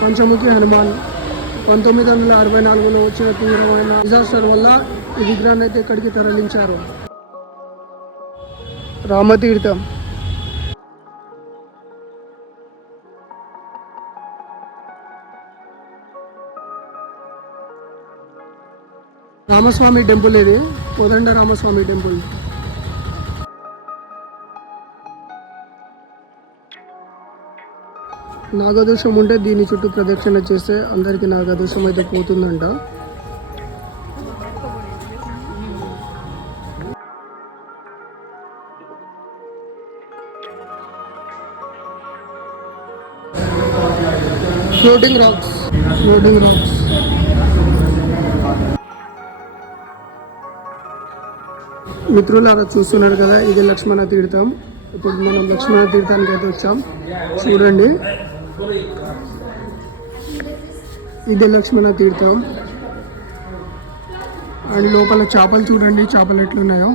పంచముఖి హనుమాన్ 1964లో వచ్చిన తీవ్రమైన డిజాస్టర్ వల్ల ఈ విగ్రహాన్ని అయితే ఇక్కడికి తరలించారు. రామతీర్థం రామస్వామి టెంపుల్, ఇది కోదండ రామస్వామి టెంపుల్. నాగదోషం ఉంటే దీని చుట్టూ ప్రదక్షిణ చేస్తే అందరికీ నాగదోషం అయితే పోతుందంట. ఫ్లోటింగ్ రాక్స్ మిత్రులారా చూస్తున్నారు కదా, ఇది లక్ష్మణ తీర్థం. ఇప్పుడు మనం లక్ష్మణ తీర్థానికి అయితే వచ్చాం. చూడండి, ఇది లక్ష్మణ తీర్థం. అండ్ లోపల చేపలు చూడండి, చేపలు ఎట్లున్నాయో.